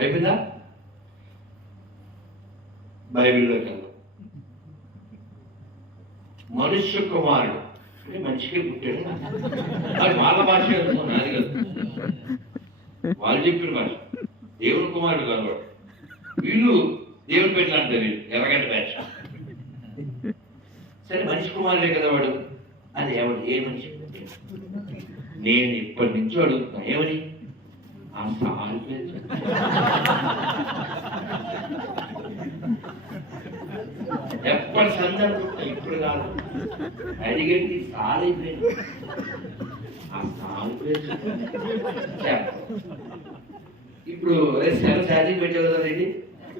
అయిపోయిందా? బైబిల్లోకి వెళ్దాం. మనుష్య కుమారుడు అంటే మంచిగా పుట్టాడు. అది వాళ్ళ భాష నాది కాదు, వాళ్ళు చెప్పిన భాష. దేవుని కుమారుడు కాదు, వీళ్ళు దేవుని పెట్టిన అంటారు, ఎర్రగడ్డ బ్యాచ్. సరే మనిషి కుమారుడే కదా వాడు. అది ఎవడు ఏ మనిషి? నేను ఇప్పటి నుంచి అడుగుతున్నా, ఏమని? అంత ఆడిపోయింది. ఎప్పటి సందర్భం ఇప్పుడు కాదు, అడిగేది సాలైపోయింది. అంత ఆడిపోయింది. ఇప్పుడు సెల ఛార్జింగ్ పెట్టావు కదా, ఇది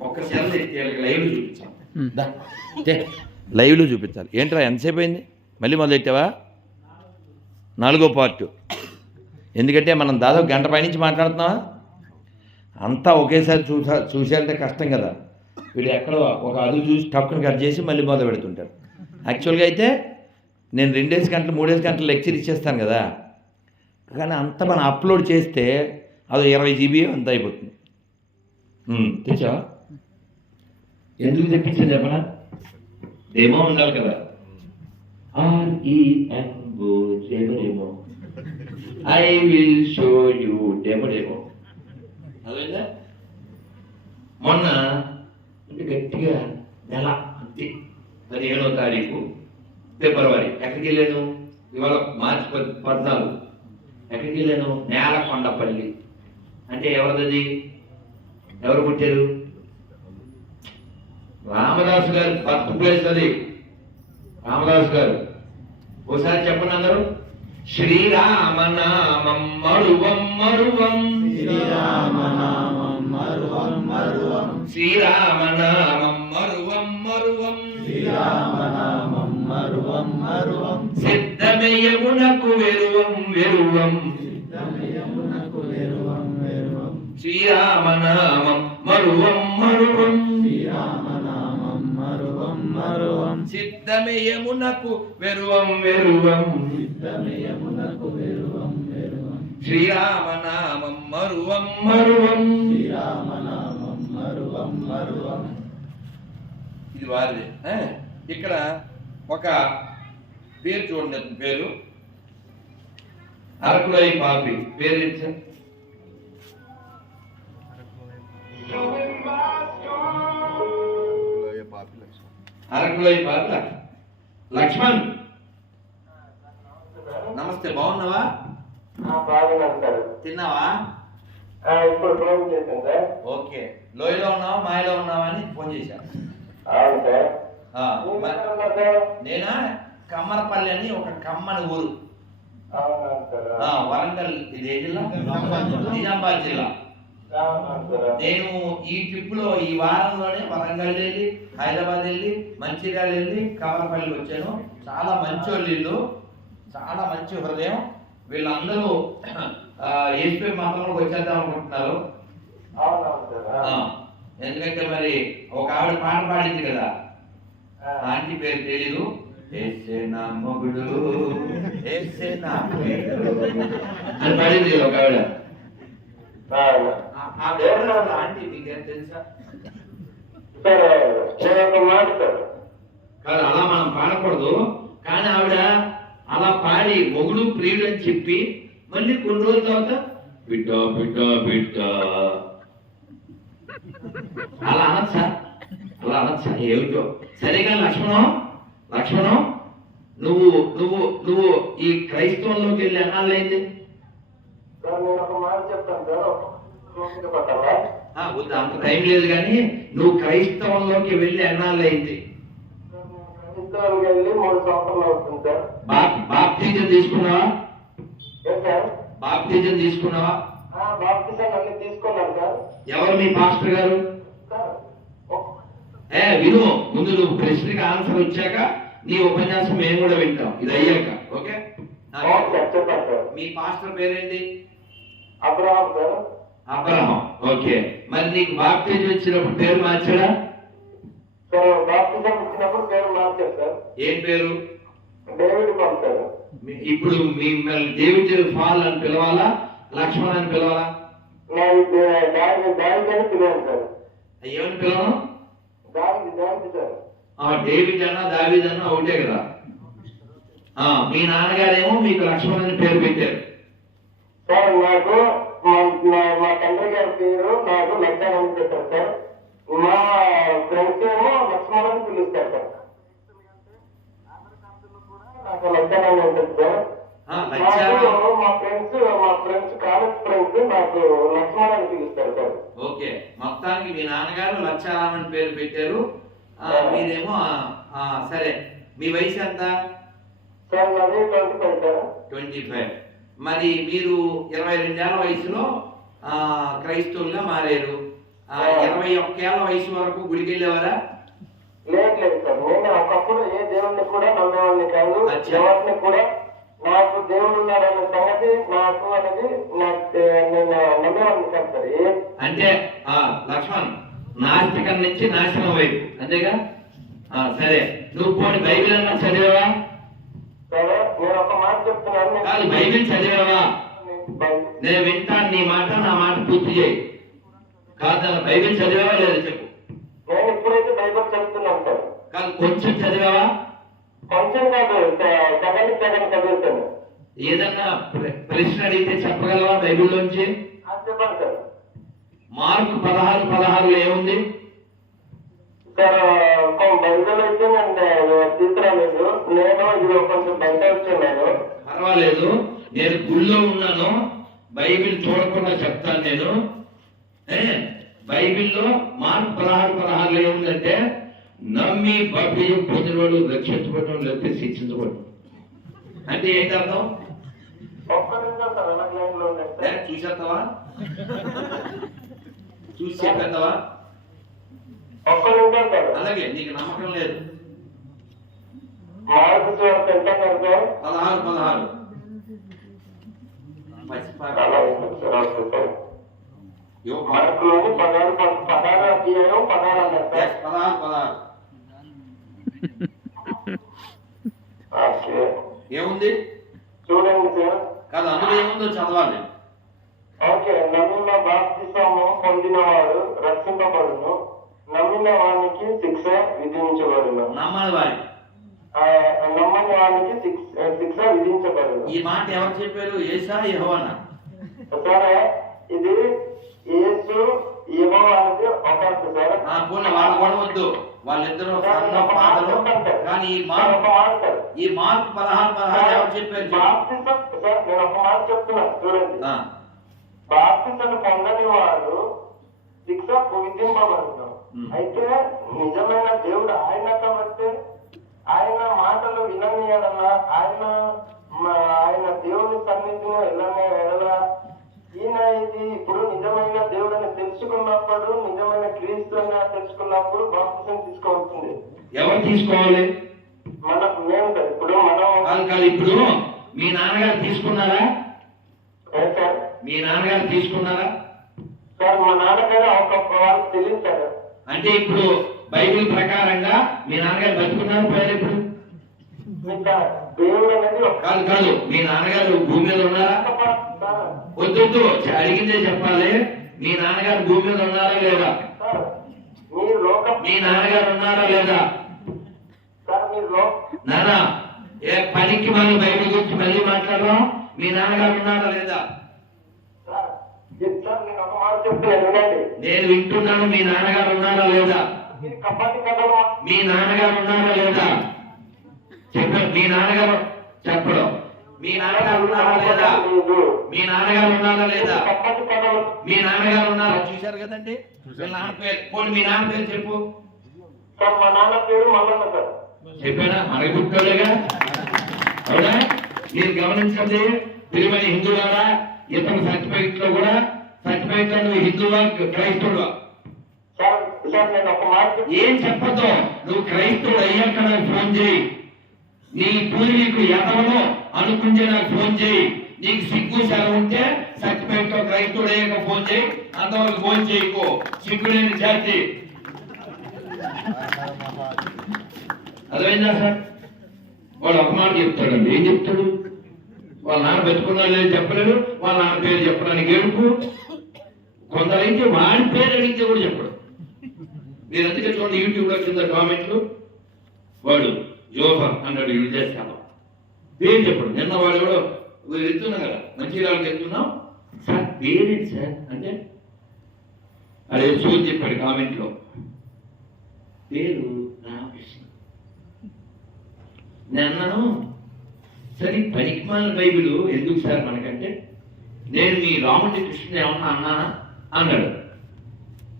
ఒక్క సెల లైవ్ చూపించాలి. లైవ్లో చూపించాలి. ఏంట్రా ఎంతసేపు అయింది? మళ్ళీ మొదలెట్టావా? 4వ పార్ట్. ఎందుకంటే మనం దాదాపు గంట పైనుంచి మాట్లాడుతున్నావా? అంతా ఒకేసారి చూసేయాలంటే కష్టం కదా. వీళ్ళు ఎక్కడో ఒక అదుగు చూసి టక్కును కట్ చేసి మళ్ళీ మొదలు పెడుతుంటారు. యాక్చువల్గా అయితే నేను 2 గంటలు 3 గంటలు లెక్చర్ ఇచ్చేస్తాను కదా, కానీ అంత మనం అప్లోడ్ చేస్తే అది 20 GB అంత అయిపోతుంది. తెచ్చా? ఎందుకు తెప్పించాను చెప్పనా? డెమో ఉండాలి కదా. Demo I will show you demo. అదేందా? మొన్న అంటే గట్టిగా నెల అంతే 17వ తారీఖు ఫిబ్రవరి ఎక్కడికి వెళ్ళాను? ఇవాళ మార్చి 14. ఎక్కడికి వెళ్ళాను? నేలకొండపల్లి. అంటే ఎవరిది? ఎవరు పుట్టారు? రామదాసు గారు బర్త్ ప్లేస్ అది. రామదాసు గారు ఒకసారి చెప్పండి అందరూ. శ్రీరామనామం మరువం మరువం, శ్రీరామనామం మరువం మరువం, శ్రీరామనామం మరువం మరువం, శ్రీరామనామం మరువం మరువం, సిద్ధమయమునకు వెరువం వెరువం, సిద్ధమయమునకు వెరువం వెరువం, శ్రీరామనామం మరువం మరువం, శ్రీరామనామం మరువం మరువం, సిద్ధమయమునకు వెరువం వెరువం, సిద్ధమయమునకు వెరువం వెరువం, శ్రీరామనామం మరువం మరువం, శ్రీరామనామం మరువం మరువం. ఇది వారిది. ఇక్కడ ఒక పేరు చూడండి, పేరు అరకులై పాపి. పేరు ఏంటి? అరకులై పాపి లక్ష్మణ్. నమస్తే, బాగున్నావా? తిన్నావా? ఓకే. లోయలో ఉన్నావా మాయలో ఉన్నావా అని ఫోన్ చేశాను. నేనా? కమ్మరపల్లి అని ఒక కమ్మని ఊరు, వరంగల్. ఇది ఏ జిల్లా? నిజామాబాద్ జిల్లా. నేను ఈ ట్రిప్ లో ఈ వారంలోనే వరంగల్ వెళ్ళి, హైదరాబాద్ వెళ్ళి, మంచిర్యాల వెళ్ళి, కమ్మరపల్లికి వచ్చాను. చాలా మంచి వాళ్ళు, చాలా మంచి హృదయం. వీళ్ళందరూ ఎస్పీ మంత్రంలోకి వచ్చేద్దాం అనుకుంటున్నారు. ఎందుకంటే మరి ఒక ఆవిడ పాట పాడింది కదా, ఆంటీ పేరు తెలీదు. ఏసే నా మొగుడు ఏసే నా అని పాడింది ఒక ఆవిడ. ఆంటీ మీకేం తెలుసా? కాదు, అలా మనం పాడకూడదు. కానీ ఆవిడ అలా పాడి మొగుడు ప్రియుడు అని చెప్పి మళ్ళీ కొన్ని రోజుల తర్వాత బిడ్డ బిడ్డ బిడ్డ అలా అనొచ్చా? అలా అనొచ్చా? ఏమిటో. సరేగా లక్ష్మణం నువ్వు నువ్వు నువ్వు ఈ క్రైస్తవంలోకి వెళ్ళి ఎన్నాళ్ళైంది? వద్దు, అంత టైం లేదు, కానీ నువ్వు క్రైస్తవంలోకి వెళ్ళి ఎన్నాళ్ళైంది? బాప్తిజం తీసుకున్నావా? బాప్తిజం తీసుకున్నావా? ఎవరు మీ పాస్టర్ గారు? విను, ముందు నువ్వు ప్రశ్నకి ఆన్సర్ వచ్చాక నీ ఉపన్యాసం మేము కూడా వింటాం, ఇది అయ్యాక. ఓకే. మీ పాస్టర్ పేరేంటి? అబ్రహాం. ఓకే. మరి నీకు బాప్తిజం వచ్చినప్పుడు పేరు మార్చాడా? ఏం పేరు? ఇప్పుడు మిమ్మల్ని డేవిడ్ ఫాల్ అని పిలవాలా, లక్ష్మణ్ అని పిలవాలా? దావిదని పిలవండి సార్. ఏమని పిలవను? దావిది సార్. డేవిడ్ అన్న దావీద్ అన్న ఒకటే కదా. మీ నాన్నగారేమో మీకు లక్ష్మణ్ అని పేరు పెట్టారు సార్. నాకు మా తండ్రి గారి పేరు నాకు లక్ష్మణ్ అని పెట్టారు సార్. మా ఫ్రెండ్స్ ఏమో లక్ష్మణ్ అని పిలుస్తారు సార్. నాకు లక్ష్మణ్ అని ఉంటుంది సార్. మా ఫ్రెండ్స్ కాలేజ్ ఫ్రెండ్స్ నాకు లక్ష్మణ్ అని పిలుస్తారు సార్. ఓకే, మొత్తానికి మీ నాన్నగారు లక్షారామ్ అని పేరు పెట్టారు. మీరేమో సరే, మీ వయసు ఎంత? సార్ నాది 25 సార్. 25. మరి మీరు 22 ఏళ్ల వయసులో క్రైస్తవులుగా మారారు. 21 ఏళ్ల వయసు వరకు గుడికి వెళ్ళేవారా? లేదు సార్. నేను ఒకప్పుడు ఏ దేవుడిని కూడా నమ్మేవాడిని కాదు. ఎవరిని కూడా నాకు దేవుడు ఉన్నాడనే సంగతి నాకు అనేది నేను నమ్మేవాడిని కాదు సార్. అంటే లక్ష్మణ్ నాస్తికం నుంచి నాశనం వైపు, అంతేగా? సరే, నువ్వు పోనీ బైబిల్ అన్నా చదివావా? సరే, నేను ఒక మాట చెప్తున్నాను. కాదు, బైబిల్ చదివావా? నేను వింటాను నీ మాట, నా మాట పూర్తి చేయి. కాదు, బైబిల్ చదివావా లేదా చెప్పు. నేను ఇప్పుడైతే బైబిల్ చదువుతున్నాను సార్. కాదు, కొంచెం చదివావా? కొంచెం కాదు, సెకండ్ చదువుతాను. ఏదన్నా ప్రశ్న అడిగితే చెప్పగలవా బైబిల్లోంచి? చెప్పండి సార్. మార్కు 16:16 ఏముంది సార్? బైబిల్ అయితే నేను తీసుకురాలేదు. నేను ఇది కొంచెం బయట వచ్చాను. పర్వాలేదు, నేను గుళ్ళో ఉన్నాను, బైబిల్ చూడకుండా చెప్తాను నేను. బైబిల్లో మార్కు 16:16 ఏముందంటే నమ్మి బాప్తిజం పొందినవాడు రక్షించబడడం లేకపోతే శిక్షించబడడం. అంటే ఏంటి అర్థం? ఒక్క నిమిషం సార్, అలా లైన్లో ఉండండి. చూసేస్తావా? చూసి చెప్పేస్తావా? ఒక్క నిమిషం సార్. అలాగే, నీకు నమ్మకం లేదు. మార్కు సువార్త ఎంత సార్? 16:16. మార్కులోని 16 అధ్యాయం 16 అన్నారు సార్. 16:16 ఏముంది చూడండి సార్. కాదు, అందులో ఏముందో చదవాలి. ఓకే. నమ్మిన బాప్తిసము పొందినవాడు రక్షింపబడును, నమ్మిన వానికి శిక్ష విధించబడును. నమ్మని వారికి, నమ్మని వానికి శిక్ష విధించబడును. ఈ మాట ఎవరు చెప్పారు? యేసా, యెహోవానా? సరే, ఇది యేసు యెహోవా అనేది ఒక సార్. పోనీ వాళ్ళ కూడా వద్దు, వాళ్ళిద్దరు సన్న పాటలు. కానీ ఈ మార్కు 16:16 ఎవరు చెప్పారు? బాప్తిసం సార్, నేను ఒక మాట చెప్తున్నాను చూడండి. బాప్తిసం పొందని వాడు శిక్ష విధింపబడును. అయితే నిజమైన దేవుడు ఆయన కాబట్టి ఆయన మాటలు విననీయడన్నా, ఆయన దేవుని సన్నిధిని వెళ్ళలా. ఈయన ఇది ఇప్పుడు నిజమైన దేవుడని తెలుసుకున్నప్పుడు, నిజమైన క్రీస్తు అని తెలుసుకున్నప్పుడు బాప్తిసం తీసుకోవాల్సింది. ఎవరు తీసుకోవాలి? మనకు మేము సార్. ఇప్పుడు మనం ఇప్పుడు మీ నాన్నగారు తీసుకున్నారా? సార్, మీ నాన్నగారు తీసుకున్నారా? సార్, మా నాన్నగారు ఒక వాళ్ళకి తెలియదు సార్. అంటే ఇప్పుడు బైబిల్ ప్రకారంగా మీ నాన్నగారు బతుకున్నారు పోయారు? ఇప్పుడు దేవుడు అనేది కాదు, మీ నాన్నగారు భూమి మీద ఉన్నారా? వద్దు, అడిగిందే చెప్పాలి. మీ నాన్నగారు భూమి మీద ఉన్నారా లేదా? మీ నాన్నగారు ఉన్నారా లేదా? నానా, ఏ పనికి మనం బైబిల్ గురించి మళ్ళీ మాట్లాడదాం. మీ నాన్నగారు ఉన్నారా లేదా? నేను వింటున్నాను. మీ నాన్నగారు ఉన్నారా లేదా? మీ నాన్నగారు ఉన్నారా లేదా? చెప్పండి. మీ నాన్నగారు చెప్పడం. మీ నాన్నగారు ఉన్నారా లేదా? మీ నాన్నగారు ఉన్నారా లేదా? మీ నాన్నగారు ఉన్నారా? చూశారు కదండి. నాన్న పేరు పోనీ, మీ నాన్న పేరు చెప్పు. మా నాన్న పేరు మల్లన్న సార్. చెప్పానా? మనకి గుర్తులేగా. అవునా? మీరు గమనించండి, తిరుమల హిందువులా? ఇతను సర్టిఫికెట్ లో కూడా సర్టిఫికెట్ లో నువ్వు హిందువా క్రైస్తవుడువా? ఏం చెప్పద్దు. నువ్వు క్రైస్తవుడు అయ్యాక నాకు ఫోన్ చేయి. నీ పూర్వీకులు ఎవరో అనుకుంటే నాకు ఫోన్ చేయి. నీకు సిగ్గు సెలవు ఉంటే సర్టిఫికెట్ లో క్రైస్తవుడు అయ్యాక ఫోన్ చేయి. అంతవరకు ఫోన్ చేయకు. సిగ్గులేని జాతి. అర్థమైందా సార్? వాడు ఒక మాట చెప్తాడండి. ఏం చెప్తాడు? వాళ్ళ నాన్న బతుకున్నా లేదు చెప్పలేడు. వాళ్ళ నాన్న పేరు చెప్పడానికి ఏడుపు. కొందరైతే వాడి పేరు అడిగితే కూడా చెప్పడు. మీరు అందుకే చూడండి యూట్యూబ్లో కింద కామెంట్లు, వాడు జోఫర్ అన్నాడు యూజ్ చేస్తాను, పేరు చెప్పడు. నిన్న వాడు కూడా వెళ్తున్నాం కదా, మంచిర్యాలకు వెళ్తున్నాం సార్ పేరేంటి సార్ అంటే అదే సోది చెప్పాడు కామెంట్లో, పేరు రామకృష్ణ. నేను సరే పనికిమాల బైబిల్ ఎందుకు సార్ మనకంటే, నేను మీ రాముడి కృష్ణుని ఏమన్నా అన్నానా అన్నాడు.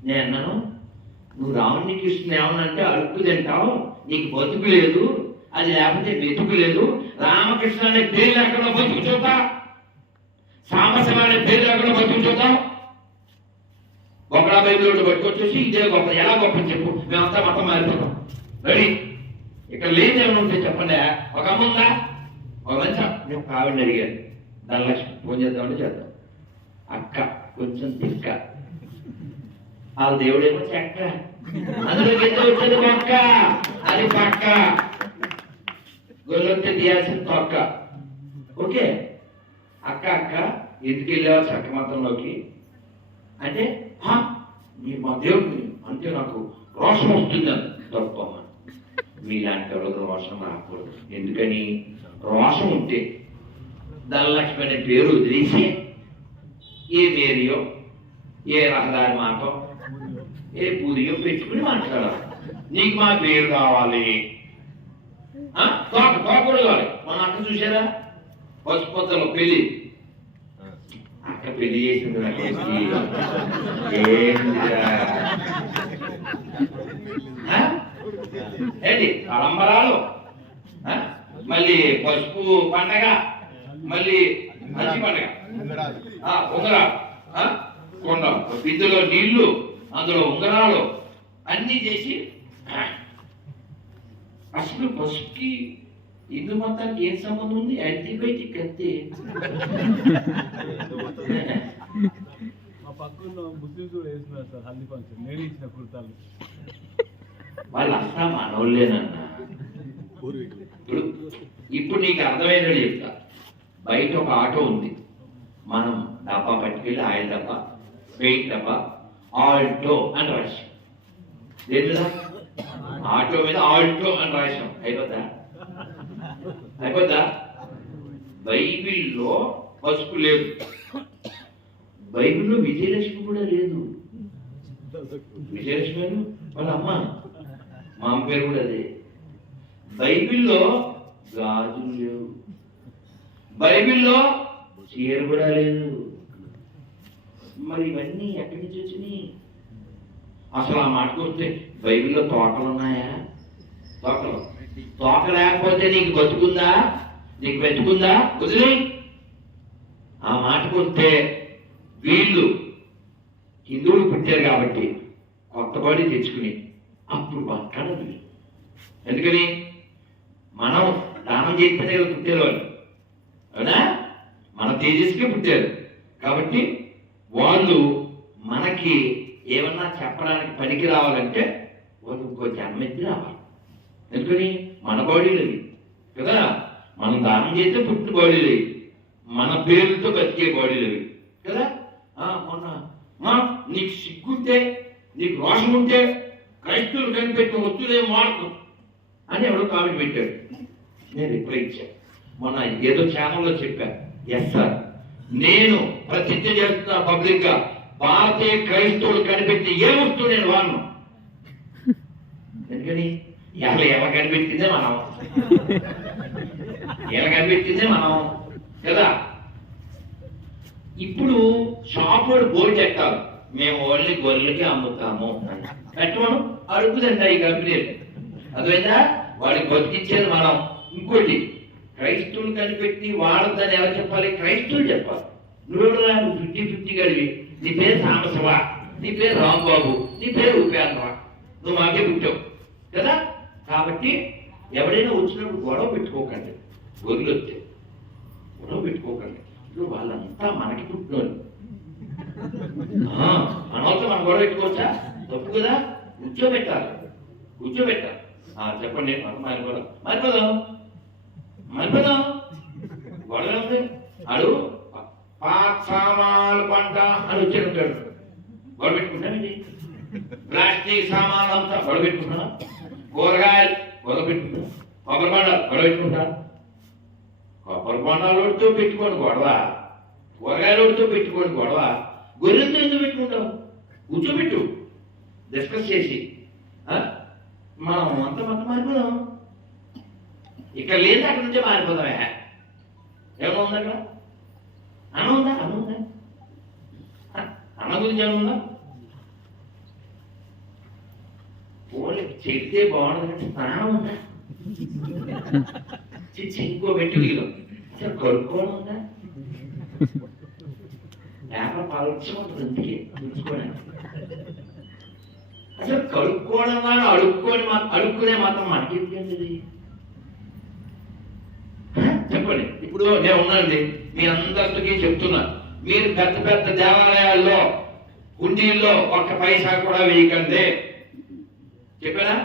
నేను అన్నాను, నువ్వు రాముడిని కృష్ణుని ఏమన్నా అంటే అడుక్కు తింటావు, నీకు బతుకు లేదు, అది లేకపోతే వెతుకు లేదు. రామకృష్ణ అనే పేరు లేకుండా బతుకు చూద్దా, సాంబశివ అనే పేరు లేకుండా బతుకు చూద్దాం. ఒకడా బైబిల్ పట్టుకొచ్చేసి ఇదే గొప్ప, ఎలా గొప్ప చెప్పు, మేమంతా మొత్తం మారిపోతాం. రెడీ, ఇక్కడ లేదు ఏమైనా ఉంటే చెప్పండి. ఒక అమ్మ ఉందా, ఒక మంచి నేను ఒక ఆవిడని అడిగాను, ధనలక్ష్మి ఫోన్ చేద్దామంటే చేద్దాం. అక్క కొంచెం తిక్క, వాళ్ళ దేవుడేమో చెక్క, అందులో కింద వచ్చేది మొక్క, అది పక్క, గొల్లొత్తే తీయాల్సిన తొక్క. ఓకే, అక్క అక్క ఎందుకు వెళ్ళావా చక్క మతంలోకి అంటే, మీరు మా దేవుడిని అంటే నాకు రోషం వస్తుందని. తప్పమ్మ, మీలాంటి వాళ్ళకి రోషం రాకూడదు. ఎందుకని, రోషం ఉంటే ధనలక్ష్మి అనే పేరు వదిలేసి ఏ మేరియో, ఏ రహదారి మాటో, ఏ పూరియో పెట్టుకుని మాట్లాడాలి. నీకు మా పేరు కావాలి, తోక కూడా కావాలి. మన అక్క చూసారా, పసుపొత్తలో పెళ్లి, అక్క పెళ్లి చేసింది నాకేసి ఏంటి తలంబరాలు, మళ్ళీ పసుపు పండగ, మళ్ళీ మంచి పండగ, ఉంగరాలు, కొండ బిందులో నీళ్లు, అందులో ఉంగరాలు అన్నీ చేసి. అసలు పసుపుకి హిందూ మతానికి ఏం సంబంధం ఉంది? యాంటీబయాటిక్ అంతే. మా పక్కన ముస్లిమ్స్ కూడా వేస్తున్నారు సార్ హల్దీ ఫంక్షన్, నేను ఇచ్చిన కుర్తాలు. వాళ్ళు అంతా మనోళ్ళేనన్నా. ఇప్పుడు నీకు అర్థమైనది చెప్తా. బయట ఒక ఆటో ఉంది, మనం డబ్బా పట్టుకెళ్ళి ఆయిల్ డబ్బా, పెయింట్ డబ్బా, ఆల్టో అని రాసాం. లేదా ఆటో మీద ఆల్టో అని రాసాం, అయిపోద్దా? అయిపోద్దా? బైబిల్లో పసుపు లేదు, బైబిల్లో విజయలక్ష్మి కూడా లేదు. విజయలక్ష్మి వాళ్ళ అమ్మ, మా అమ్మ పేరు కూడా అదే. బైబిల్లో గాజులు లేవు, బైబిల్లో చీర కూడా లేదు. మరి ఇవన్నీ ఎక్కడి నుంచి వచ్చినాయి? అసలు ఆ మాటకు వస్తే బైబిల్లో తోకలు ఉన్నాయా? తోకలు, తోక లేకపోతే నీకు బతుకుందా? నీకు బతుకుందా? వదిలే. ఆ మాటకు వస్తే వీళ్ళు హిందువులు పుట్టారు కాబట్టి కొత్త బాడీ తెచ్చుకుని అప్పుడు బతకడం. ఎందుకని, మనం దానం చేస్తేనే పుట్టారు వాళ్ళు, అవునా? మన తేజస్కే పుట్టారు కాబట్టి వాళ్ళు మనకి ఏమన్నా చెప్పడానికి పనికి రావాలంటే వాళ్ళు ఇంకో జన్మెత్తి రావాలి. ఎందుకని, మన బాడీలు అవి కదా, మనం దానం చేస్తే పుట్టిన బాడీలు అవి, మన పేరుతో బతికే బాడీలు అవి కదా. మొన్న నీకు సిగ్గుంటే, నీకు రోషం ఉంటే క్రైస్తవులు కనిపెట్టిన వస్తువులేం వాడకు అని ఎవడో కామెంట్ పెట్టాడు. నేను రిప్లై ఇచ్చాను. మొన్న ఏదో ఛానల్లో చెప్పాను, ఎస్ సార్, నేను ప్రతిజ్ఞ చేస్తున్నా పబ్లిక్ గా, భారతీయ క్రైస్తవులు కనిపెట్టి ఏ వస్తువు నేను వాడను. ఎందుకని, ఎలా కనిపెట్టిందే మనం, ఎలా కనిపెట్టిందే మనం కదా. ఇప్పుడు షాప్ వాడు బోర్డు చెప్తారు, మేము ఓన్లీ గొర్రెలకి అమ్ముతాము అని. పెట్టమను, అడుగుతుందంట ఈ కంపెనీలు. అదేనా వాడికి బతికించేది మనం. ఇంకోటి, క్రైస్తవులు కనిపెట్టి వాడద్దని ఎలా చెప్పాలి? క్రైస్తవులు చెప్పాలి. నువ్వెవడరా, నువ్వు 50-50 గడివి, నీ పేరు సాంబశివ, నీ పేరు రాంబాబు, నీ పేరు ఉపేంద్ర, నువ్వు మాకే పుట్టావు కదా. కాబట్టి ఎవడైనా వచ్చినప్పుడు గొడవ పెట్టుకోకండి, వదిలొస్తే గొడవ పెట్టుకోకండి. ఇప్పుడు వాళ్ళంతా మనకి పుట్టినోళ్ళు, మనతో మనం గొడవ పెట్టుకోవచ్చా? తప్పు కదా. కూర్చోబెట్టాలి. చెప్పండి, మారిపోదాం గొడవ ఉంది. అడు పాత సామాన్లు పంట అని వచ్చి ఉంటాడు, గొడవెట్టుకుంటానండి. ప్లాస్టిక్ సామాన్లు అంతా గొడవెట్టుకుంటున్నా, కూరగాయలు గొడవెట్టుకుంటా, కొబ్బరి బొండాలు గొడవెట్టుకుంటా. కొబ్బరి బొండాలతో పెట్టుకోండి గొడవ, కూరగాయలతో పెట్టుకోండి గొడవ, గొర్రెలతో ఎందుకు పెట్టుకుంటావు? కూర్చోబెట్టు, డిస్కస్ చేసి మనం అంత మారిపోదాం. ఇక్కడ లేదు అక్కడ నుంచే మారిపోదామే. ఏమన్నా ఉంది అక్కడ? అన్న ఉందా? అన్న ఉందా? అన్న గురించి ఏమన్నా? పోలే చెప్తే బాగుంటుంది. స్నానం ఉందా? ఇంకో పెట్టులో అసలు కడుక్కోవడం ఉందా? పేపర్ పాలొచ్చి ఉంటుంది ఇంటికి చూసుకోవడానికి. అసలు కడుక్కోవడం కానీ అడుక్కునే మాత్రం మనకి ఏంటండి? చెప్పండి. ఇప్పుడు నేను ఉన్నానండి, మీ అందరికీ చెప్తున్నా, మీరు పెద్ద పెద్ద దేవాలయాల్లో హుండీల్లో ఒక్క పైసా కూడా వేయకండి. చెప్పారా?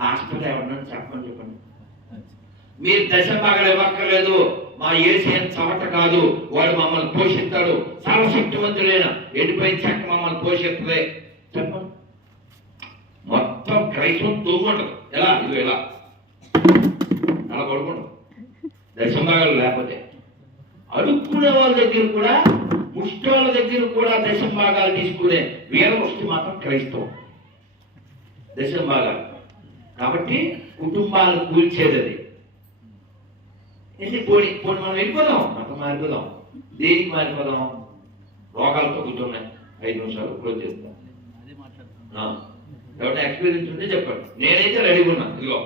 హాస్పిటల్ ఎవరన్నా చెప్పమని చెప్పండి. మీరు దశభాగాలు ఇవ్వక్కర్లేదు. మా ఏసీ చవట కాదు, వాడు మమ్మల్ని పోషిస్తాడు. సర్వశక్తివంతుడైన ఎండిపోయిన చెక్క మమ్మల్ని పోషిస్తుంది చెప్పండి. మొత్తం క్రైస్తవం తూగుంటది. ఎలా? ఇది ఎలా అలా పడుకుంటాం దశభాగాలు లేకపోతే. అడుక్కునే వాళ్ళ దగ్గర కూడా, ముష్టి వాళ్ళ దగ్గర కూడా దశభాగాలు తీసుకునే వీర వస్తు మాత్రం క్రైస్తవం దశభాగాలు. కాబట్టి కుటుంబాలను కూల్చేది అది. పోనీ మనం వెళ్ళిపోదాం, అంత మారిపోదాం. దేనికి మారిపోదాం? రోగాలతో కూర్చున్నాయి. 5 నిమిషాలు క్లోజ్ చేస్తాం. ఎవరైనా ఎక్స్పీరియన్స్ ఉంటే చెప్పండి. నేనైతే రెడీగా ఉన్నా. ఇదిగో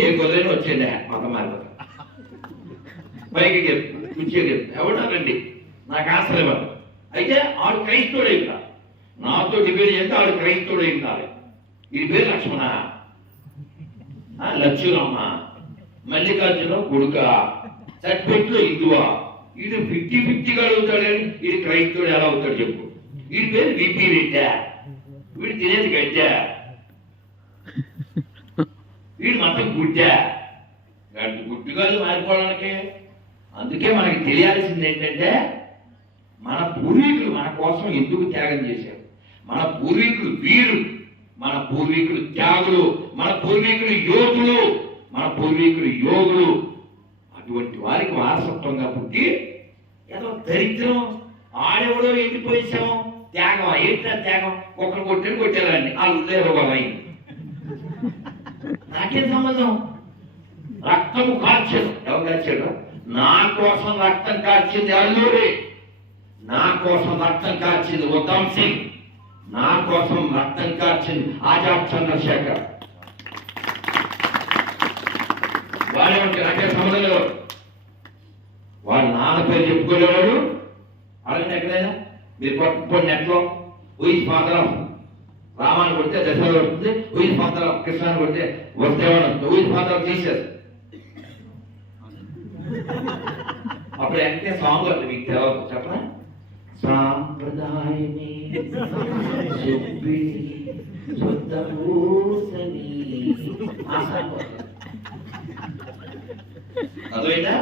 ఏ గొర్రెను వచ్చేది మతం మారిపోతా. పైకి కూర్చోగి ఎవడానండి నాకు ఆశ్రయం ఇవ్వాలి. అయితే ఆడు క్రైస్తవుడే ఉండాలి. నాతో డిబేట్ చేస్తే ఆడు క్రైస్తవుడే ఉండాలి. ఇది పేరు లక్ష్మణ, లక్ష్మమ్మ, మల్లికార్జున కొడుక, సర్టిఫికెట్లో హిందువా? వీడు 50-50గా అవుతాడని వీడు క్రైస్తవుడు ఎలా అవుతాడు చెప్పు? వీడి పేరు విపి రెడ్డా, వీడు తినేది గడ్డా, వీడు మొత్తం గుడ్డా. గుడ్డుగాలు మారిపోవడానికి. అందుకే మనకి తెలియాల్సింది ఏంటంటే, మన పూర్వీకులు మన కోసం ఎందుకు త్యాగం చేశారు. మన పూర్వీకులు వీరులు, మన పూర్వీకులు త్యాగులు, మన పూర్వీకులు యోగులు, మన పూర్వీకులు యోగులు. అటువంటి వారికి వారసత్వంగా పుట్టి ఏదో దరిద్రం ఆడెవడో ఎండిపోయేసాము. త్యాగం ఏంటా త్యాగం? ఒకరు కొట్టారండి వాళ్ళు ఉదయం నాకేం సంబంధం? రక్తము కార్చాడు. ఎవరు కార్చాడు? నా కోసం రక్తం కార్చింది అల్లూరి, నా కోసం రక్తం కార్చింది ఉత్తమ్ సింగ్, నా కోసం రక్తం కార్చింది ఆజాద్ చంద్రశేఖర్. వాడేమంటే నాకే సంబంధం లేదు. వాడు నాన్న పేరు చెప్పుకోలేవాడు. అలాగే ఎక్కడైనా మీరు పట్టుకోండి నెట్లో, హూఇజ్ ఫాదర్ ఆఫ్ రామాన్ని కొడితే దశరథుడు వస్తుంది, హూఇజ్ ఫాదర్ ఆఫ్ కృష్ణాన్ని కొడితే వసుదేవుడు వస్తుంది, హూఇజ్ ఫాదర్ ఆఫ్ జీసస్. అప్పుడు అంటే సాంగ్ వస్తుంది, మీకు తెలవదు చెప్పనా? సాంప్రదాయని అదేనా?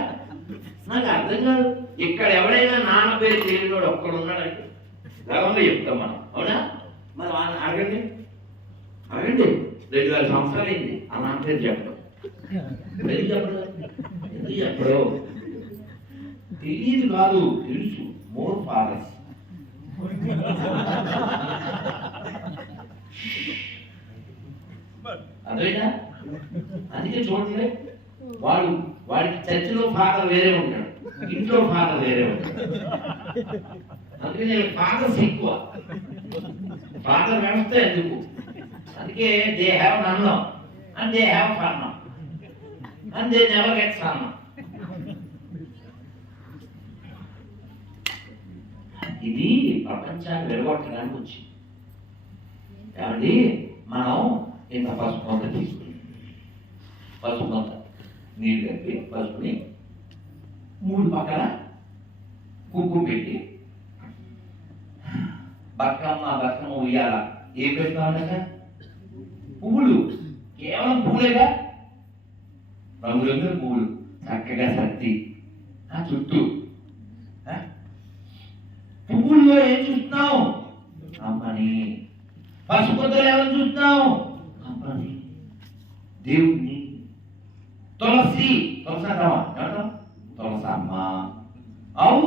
నాకు అర్థం కాదు. ఇక్కడ ఎవడైనా నాన్న పేరు తెలియనివాడు ఒక్కడున్నాడంటే గర్వంగా చెప్తాం మనం, అవునా? మరి అడగండి అడగండి. 2000 సంవత్సరాలు అయింది ఆ నాన్న పేరు చెప్పడం. ఎందుకు చెప్పడం? ఎందుకు చెప్పడం? తెలియదు కాదు, తెలుసు. మోర్ ఫారెస్ట్ అదేనా? అందుకే చూడండి, వాడికి చర్చిలో ఫాదర్ వేరే ఉంటాడు, ఇంట్లో ఫాదర్ వేరే ఉంటాడు. అందుకని ఫాదర్స్ ఎక్కువ, ఫాదర్ వ్యవస్థ ఎందుకు? అందుకే they have none and they have fun and they never get sun. ఇది ప్రపంచాన్ని వెలగొట్టడానికి వచ్చింది. కాబట్టి మనం ఇంత పసుపు కొంత తీసుకుని, పసుపు కొంత నీళ్ళు కలిపి పసుపుని 3 పక్కన కుంకుమ పెట్టి బతుకమ్మ ఉయ్యాల ఏం పెడతామన్నాక పువ్వులు, కేవలం పువ్వులేగా, రంగురంగుల పువ్వులు చక్కగా సర్ది ఆ చుట్టూ. పువ్వుల్లో ఏం చూస్తున్నావు? అమ్మ పసుపుతో ఎవరు చూస్తున్నావు? అమ్మని, దేవుణ్ణి. తులసి అంటావా? తులసమ్మ. ఆవు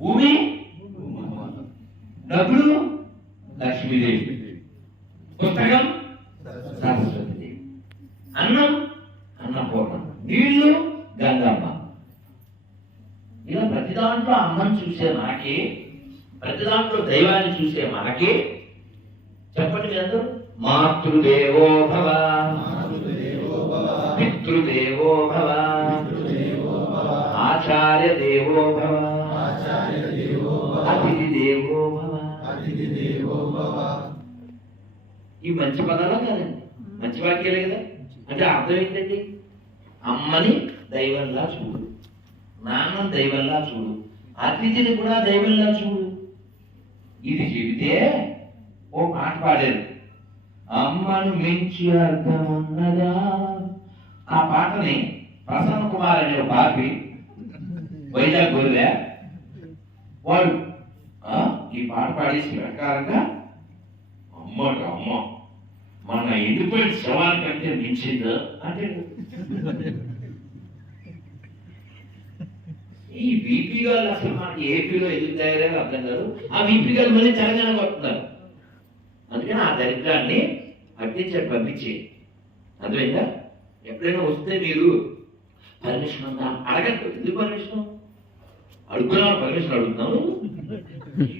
భూమి, డబ్బులు లక్ష్మీదేవి, పుస్తకం సరస్వతి, అన్నం అన్నపూర్ణ, నీళ్లు గంగమ్మ. ఇలా ప్రతి దాంట్లో అమ్మని చూసే మనకి, ప్రతి దాంట్లో దైవాన్ని చూసే మనకి చెప్పండి మీరందరూ. మాతృదేవో భవ, పితృదేవో భవ, ఆచార్య దేవో భవ, అతిథి దేవో భవ. ఈ మంచి పదాలా కాదండి, మంచి వాక్యాలే కదా. అంటే అర్థం ఏంటండి? అమ్మని దైవంలా చూడు, నాన్నని దైవంలా చూడు, అతిథిని కూడా దైవంలా చూడు. ఇది చెబితే ఓ పాట పాడారు, అమ్మను మించి అర్థం ఉన్నదా. ఆ పాటని ప్రసన్న కుమార్ అనే బాపి వైజాగ్ గొర్రె వాడు ఈ పాట పాడేసి వెనకాలంగా అమ్మ మన ఎండిపోయిన శవాల కంటే మించిందా అంటే. ఈ బీపీ గారు అసలు మనకి ఏపీలో ఎందుకు తయారని అర్థం కాదు. ఆ బీపీ గారు మళ్ళీ తెలంగాణకు వస్తున్నారు. అందుకని ఆ దరిద్రాన్ని అట్టించాడు, పంపించి. అర్థమైందా? ఎప్పుడైనా వస్తే మీరు పర్మిషన్ ఉందా అడగద్దు. ఎందుకు పర్మిషన్? అడుగుతున్నావు, పర్మిషన్ అడుగుతున్నావు.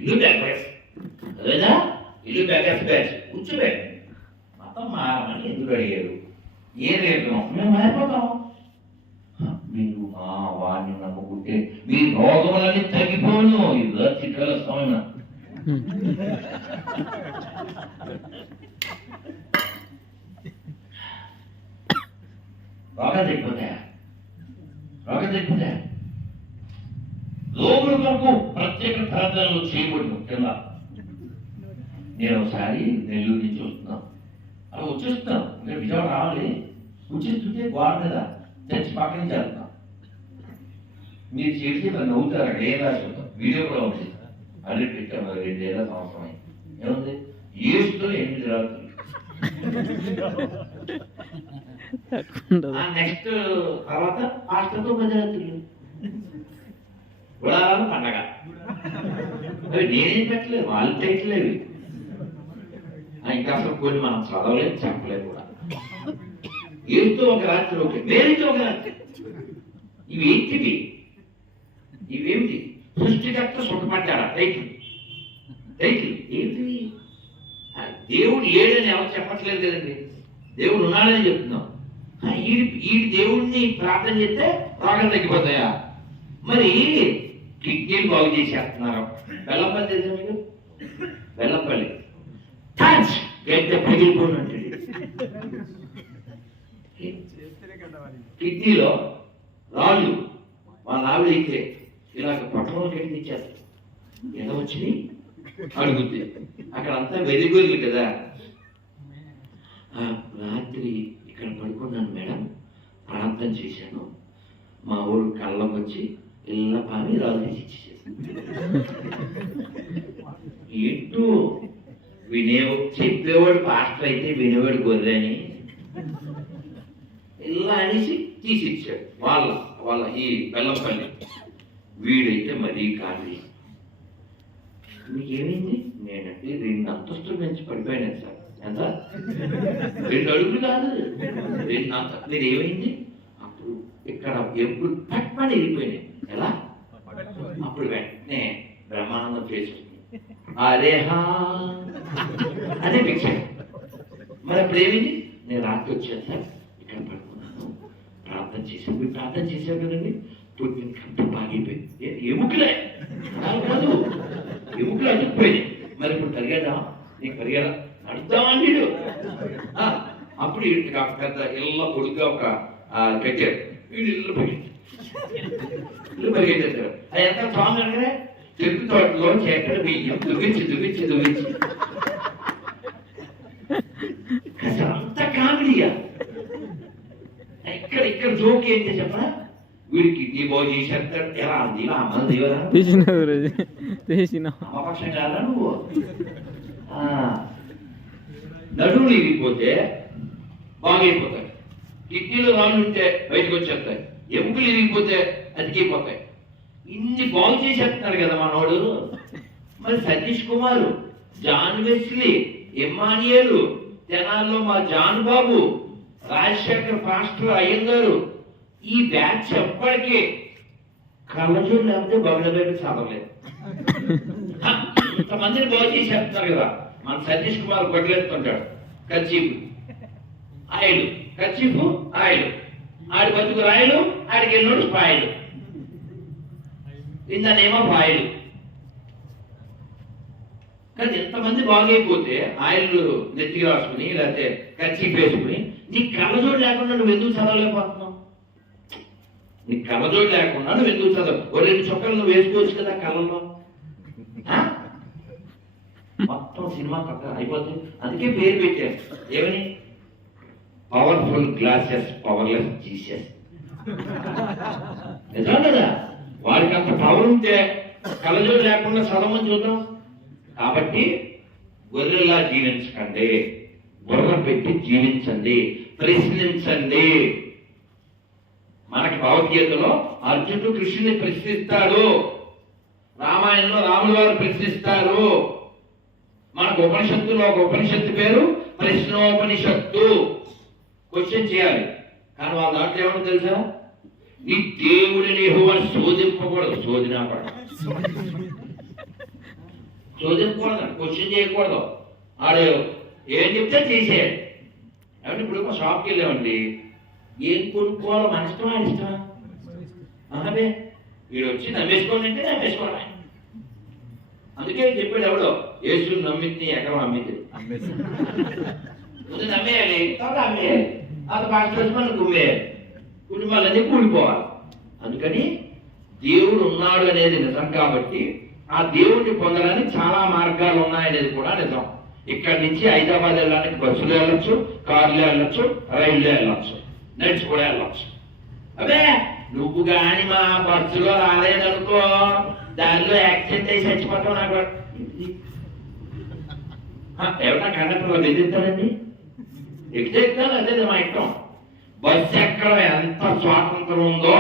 ఇల్లు బ్యాక్ అదేదా, ఇల్లు బ్యాక్ కూర్చోబెట్టు. మొత్తం మారమని ఎందుకు అడిగారు? ఏ రేపు మేము మారిపోతాం. మీరు మా వాడిని నమ్ముకుంటే మీ రోగములన్నీ తగ్గిపోను. ఇలా చిక్కల సమయం రోగం తగ్గిపోతాయా? రోగుల కొరకు ప్రత్యేక ప్రార్థనలు చేయబడి కింద. నేను ఒకసారి నెల్లూరు నుంచి వస్తున్నాను, అలా వచ్చేస్తున్నాను. నేను విజయవాడ రావాలి, వచ్చేస్తుంటే గోడ మీద చర్చి పక్కన నుంచి వెళ్తున్నాను. మీరు చేసి నవ్వుతారు. అక్కడ ఏం రాసి ఉంటాం, వీడియో కూడా ఉంది, అల్లి పెట్టాము. 2 ఏళ్ళ సంవత్సరం అయింది. ఏముంది? ఏసుతో 8 రాత్రులు. నెక్స్ట్ తర్వాత పాస్టర్తో 10 రాత్రులు. గుడారాలు పండగ. అవి నేనేం పెట్టలేదు, వాళ్ళు పెట్టలేదు. ఇంకా అసలు కొన్ని మనం చదవలేదు, చెప్పలేదు కూడా. ఏసుతో ఒక రాత్రి, ఓకే, మేరీతో ఒక రాత్రి. ఇవేంటివి? ఇవేమిటి? సృష్టికర్త సుఖపడ్డాడా? టైటిల్ ఏంటి? దేవుడు లేడని ఎవరు చెప్పట్లేదు కదండి, దేవుడు ఉన్నాడని చెప్తున్నాం. ఈ దేవుడిని ప్రార్థన చేస్తే రోగం తగ్గిపోతాయా? మరి కిడ్నీలు బాగు చేసేస్తున్నారు. బెల్లంపల్లి తెలుసా మీకు? బెల్లంపల్లి టచ్ గడ్డ పగిలిపోయినట్టు. కిడ్నీలో రాళ్ళు వాళ్ళ ఆవిడైతే ఇలాగ పట్టణంలో కట్టి ఇచ్చేస్తారు. ఎలా వచ్చింది అడుగుద్ది. అక్కడ అంతా వెదిగొల్లు కదా. రాత్రి ఇక్కడ పడుకున్నాను మేడం, ప్రార్థన చేశాను, మా ఊరు కళ్ళకు వచ్చి ఇలా పామి రాళ్ళు తీసి ఇచ్చేసాను. ఏంటో చెప్పేవాడు పాస్టర్ అయితే వినేవాడు గొర్రెని ఇలా అనేసి తీసి ఇచ్చాడు. వాళ్ళ ఈ బెల్లంపల్లి వీడైతే మరీ ఖాళీ. మీకేమైంది? నేనంటే 2 అంతస్తుల నుంచి పడిపోయాను సార్. ఎంత? 2 అడుగులు కాదు, 2 అంతస్తులు. మీరు ఏమైంది? అప్పుడు ఇక్కడ ఎప్పుడు పట్మని వెళ్ళిపోయినాయి. ఎలా? అప్పుడు వెంటనే బ్రహ్మానందం చేస్తుంది, అరేహా అదే పిక్చర్. మరి అప్పుడు ఏమైంది? నేను రాత్రి వచ్చాను సార్, ఇక్కడ పడుకున్నాను, ప్రార్థన చేశాను. మీరు ప్రార్థన చేశారు కదండి, పొద్దున్న కంట బాగిపోయింది. ఎముకలే కాదు, ఎముకలు అతుక్కుపోయింది. మరి ఇప్పుడు పరిగెడా? నీకు పరిగెడా నడుద్దామని వీడు. అప్పుడు పెద్ద ఇళ్ళ పొడుగ్గా ఒక కట్టారు. వీడు ఇల్లు పరిగెట్టారు. అది ఎంత సాంగ్ అంటే చెరుకు తోటలో ఎక్కడ బియ్యం దువ్వించి అసలు అంత కామెడీయా. ఇక్కడ జోక్ ఏంటి చెప్పనా? వీడికి నీ బాగు చేసేస్తాడు. ఎలా అంది అమ్మ దేవరా? అమ్మపక్షం కాదా నువ్వు? నడువులు ఇరిగిపోతే బాగైపోతాయి, కిడ్నీలో రాళ్ళు ఉంటే బయటకు వచ్చేస్తాయి, ఎముకలు ఇరిగిపోతే అతికిపోతాయి. ఇన్ని బాగు చేసేస్తున్నారు కదా మనోడు. మరి సతీష్ కుమార్, జాన్ వెస్లీ, ఎమ్మానియేలు, తెనాల్లో మా జాన్ బాబు, రాజశేఖర్ పాస్టర్ అయ్యంగారు, ఈ బ్యాచ్ ఎప్పటికీ కళ్ళజోడు లేకపోతే బబులబేబీ చదవలేదు. ఇంతమందిని బాగు చేసేస్తున్నారు కదా. మన సతీష్ కుమార్ గొడ్లెత్తుంటాడు, కచ్చీపు ఆయిలు, కచ్చీపు ఆయిలు, ఆడి బతుకు రాయలు, ఆడికి వెళ్ళినోడు పాయలు, ఇందనేమో పాయలు. కానీ ఎంతమంది బాగైపోతే ఆయిల్ నెత్తికి రాసుకుని లేకపోతే కచ్చీపు వేసుకుని, నీ కళ్ళజోడు లేకుండా నువ్వు ఎందుకు చదవలేకపోతున్నావు? నీ కళ్ళజోడు లేకుండా నువ్వు ఎందుకు చదవ? ఓ 2 చొక్కలు నువ్వు వేసుకోవచ్చు కదా కళ్ళలో. మొత్తం సినిమా కథ అయిపోతుంది. అందుకే పేరు పెట్టారు ఏమని? Powerful glasses, powerless Jesus. నిజం కదా? వాడికి అంత పవర్ ఉంటే కళ్ళజోడు లేకుండా చదవమని చూద్దాం. కాబట్టి గొర్రెల్లా జీవించకండి, బుర్ర పెట్టి జీవించండి, ప్రశ్నించండి. మనకి భగవద్గీతలో అర్జునుడు కృష్ణుని ప్రశ్నిస్తాడు, రామాయణంలో రాముల వారు ప్రశ్నిస్తారు. మనకు ఉపనిషత్తులో ఒక ఉపనిషత్తు పేరు ప్రశ్నోపనిషత్తు. క్వశ్చన్ చేయాలి. కానీ వాళ్ళ దాంట్లో ఏమన్నా తెలుసా? నీ దేవుడిని యెహోవా శోధింపకూడదు, శోధనపడ శోధింపకూడదు, క్వశ్చన్ చేయకూడదు. ఆడు ఏం చెప్తే చేసేయాలి. కాబట్టి ఇప్పుడు ఒక షాప్కి వెళ్ళామండి, ఏం కొనుక్కోవాలో మన ఇష్టమా ఆయన ఇష్టమా? అదే వీడు వచ్చి నమ్మేసుకోండి అంటే నమ్మేసుకోవడం. అందుకే చెప్పాడు ఎవడో, యేసుని నమ్మితే ఎకరం అమ్మితే ముందు నమ్మేయాలి, తర్వాత అమ్మేయాలి, అది పాస్టర్ గుమ్మేయాలి, కుటుంబాలన్నీ కూలిపోవాలి. అందుకని దేవుడు ఉన్నాడు అనేది నిజం. కాబట్టి ఆ దేవుడిని పొందడానికి చాలా మార్గాలు ఉన్నాయనేది కూడా నిజం. ఇక్కడి నుంచి హైదరాబాద్ వెళ్ళడానికి బస్సులో వెళ్ళొచ్చు, కార్లో వెళ్ళొచ్చు, రైల్లో వెళ్ళొచ్చు, నడిచి కూడా వెళ్ళొచ్చు. అదే నువ్వు కానీ మా బస్సులో రాలేదనుకో, దానిలో యాక్సిడెంట్ అయ్యి చచ్చిపోతావు. నాకు ఎవరైనా కండక్టర్లో బెదిరిస్తారండి, ఎక్కితేస్తాను, అదే మా ఇష్టం. బస్సు ఎక్కడం ఎంత స్వాతంత్రం ఉందో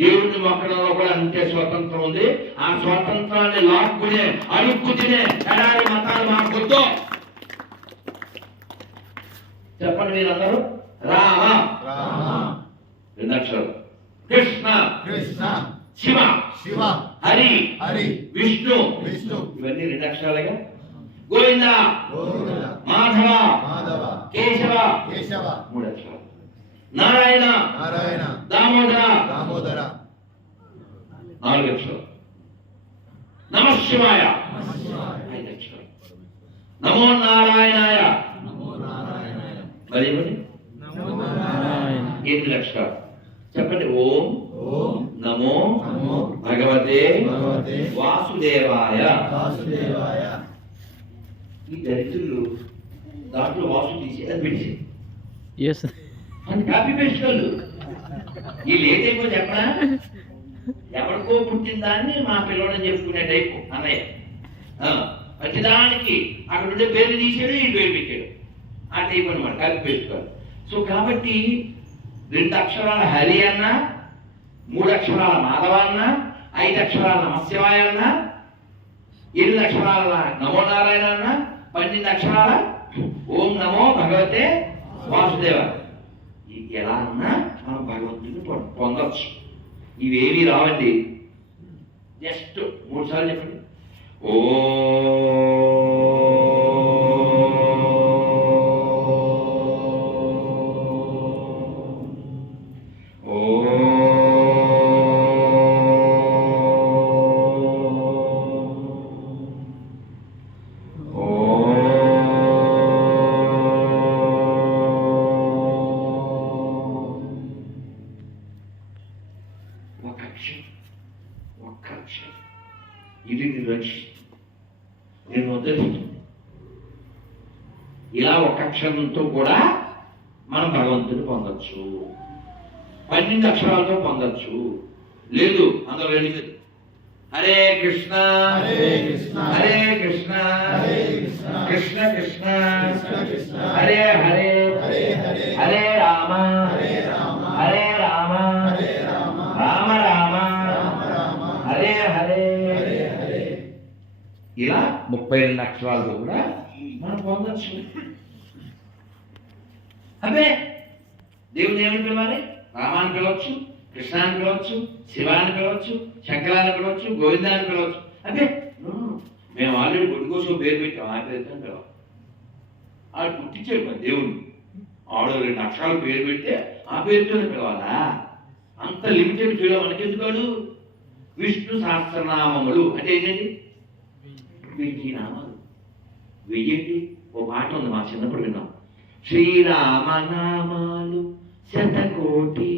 దేవుడిని మొక్కడంలో కూడా అంతే స్వాతంత్రం ఉంది. ఆ స్వాతంత్రాన్ని లాక్కునే అడుక్కు తినే ఎడారి మతాలు మాకొద్దు. చెప్పండి మీరందరూ. రామ, 2 అక్షరాలు. కృష్ణ, శివ, హరి, విష్ణు, ఇవన్నీ 2 అక్షరాలుగా. గోవింద, మాధవ, కేశవ, 3 అక్షరాలు. నారాయణ, దామోదర, 4 అక్షరాలు. నమః శివాయ, 5 అక్షరాలు. నమో నారాయణాయ, మరి 8 అక్షరాలు. చెప్పండి. ఓం నమో భగవతే వాసుదేవాయ. ఈ దరిద్రులు దాంట్లో వాసు తీసి అది పెట్టేసి అని కాపీ పేస్ట్ కళ్ళు. ఈ లేట్ ఎక్కువ చెప్పనా, ఎవరికో పుట్టిన దాన్ని మా పిల్లలని చెప్పుకునే టైపు అన్నయ్య. ప్రతిదానికి అక్కడ ఉండే పేరు తీసాడు, ఈ పేరు పెట్టాడు, ఆ టైప్ అనమాట కాపీ పేస్ట్ కళ్ళు. సో కాబట్టి 2 అక్షరాల హరి అన్న, 3 అక్షరాల మాధవ అన్న, 5 అక్షరాల నమశివాయ అన్న, 8 అక్షరాల నమో నారాయణ అన్న, 12 అక్షరాల ఓం నమో భగవతే వాసుదేవ. ఎలా అన్నా మనం భగవంతుడిని పొందొచ్చు. ఇవేవి రావండి. జస్ట్ 3 సార్లు చెప్పండి. ఓ ఒక్క అక్షరం ఇది నేను వదిలిస్తుంది. ఇలా ఒక అక్షరంతో కూడా మనం భగవంతుని పొందొచ్చు, 12 అక్షరాలతో పొందొచ్చు. లేదు అందులో వెళ్ళి హరే కృష్ణ హరే కృష్ణ కృష్ణ కృష్ణ కృష్ణ కృష్ణ కృష్ణ హరే హరే హరే హరే హరే రామ హరే రామ హరే రామ హరే రామ రామ రామ రామ రామ హరే హరే హరే హరే ఇలా 32 అక్షరాలతో కూడా మనం పొందొచ్చు. అదే దేవుని ఏమని పిలవాలి? రామాన్ని పిలవచ్చు, కృష్ణాన్ని పిలవచ్చు, శివాన్ని పిలవచ్చు, శంకరాన్ని పిలవచ్చు, గోవిందాన్ని పిలవచ్చు. అదే మేము ఆల్రెడీ గుడి కోసం పేరు పెట్టాం, ఆ పేరుతో పిలవాలి. ఆడు పుట్టించాడు మరి దేవుడు. ఆడు 2 అక్షరాలు పేరు పెడితే ఆ పేరుతోనే పిలవాలా? అంత లిమిటెడ్ ఫీల్ మనకెందుకాడు? విష్ణు సహస్రనామములు అంటే ఏంటండి? 1000 నామాలు. 1000 ఓ పాట ఉంది, మా చిన్నప్పుడు విన్నాం. శ్రీరామనామాలు శతకోటి,